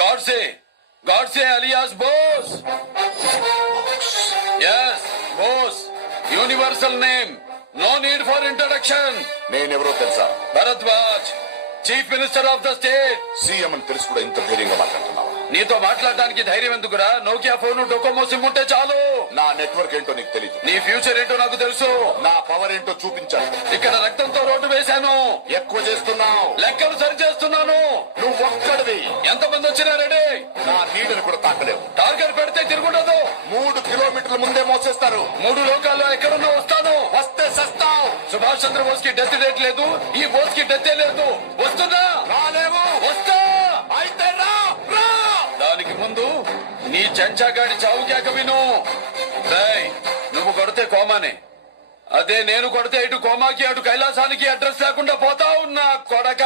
Godse alias Bose. S Bose, universal name, no need for introduction. నేనెవరో తెలుసా? Bharadwaj, chief minister of the state. CM అని తెలుసు కూడా ఇంత ధైర్యంగా మాట్లాడుతున్నావా? నీతో మాట్లాడడానికి ధైర్యం ఎందుకురా? నోకియా ఫోన్, డొకోమో సిమ్ ఉంటే చాలు. నా నెట్వర్క్ ఏంటో నీకు తెలీదు. నీ ఫ్యూచర్ ఏంటో నాకు తెలుసు. నా పవర్ ఏంటో చూపించాను. ఇక్కడ రక్తంతో రోడ్డు వేశాను. ఎక్కువ చేస్తున్నావు. లెక్కలు సరి చేస్తున్నాను. నువ్వు ఒక్కడివి. ఎంతమంది వచ్చినా రెడీ. నా నీడని కూడా తాకలేవు. టార్గెట్ పెడితే తిరుగుండదు. 3 కిలోమీటర్ల ముందే మోసేస్తారు. 3 లోకాల్లో ఎక్కడున్నా వస్తాను. వస్తే సస్తావు. సుభాష్ చంద్రబోస్ కి డెత్ డేట్ లేదు, ఈ బోస్ కి డెత్ లేదు. వస్తుందా? రాలేవు. వస్తా. అయితే రా రా. దానికి ముందు నీ చెంచాగాడి చావు కేక విను. రేయ్, నువ్వు కొడితే కోమానే, అదే నేను కొడితే ఇటు కోమాకి అటు కైలాసానికి అడ్రస్ లేకుండా పోతా ఉన్నా కొడక.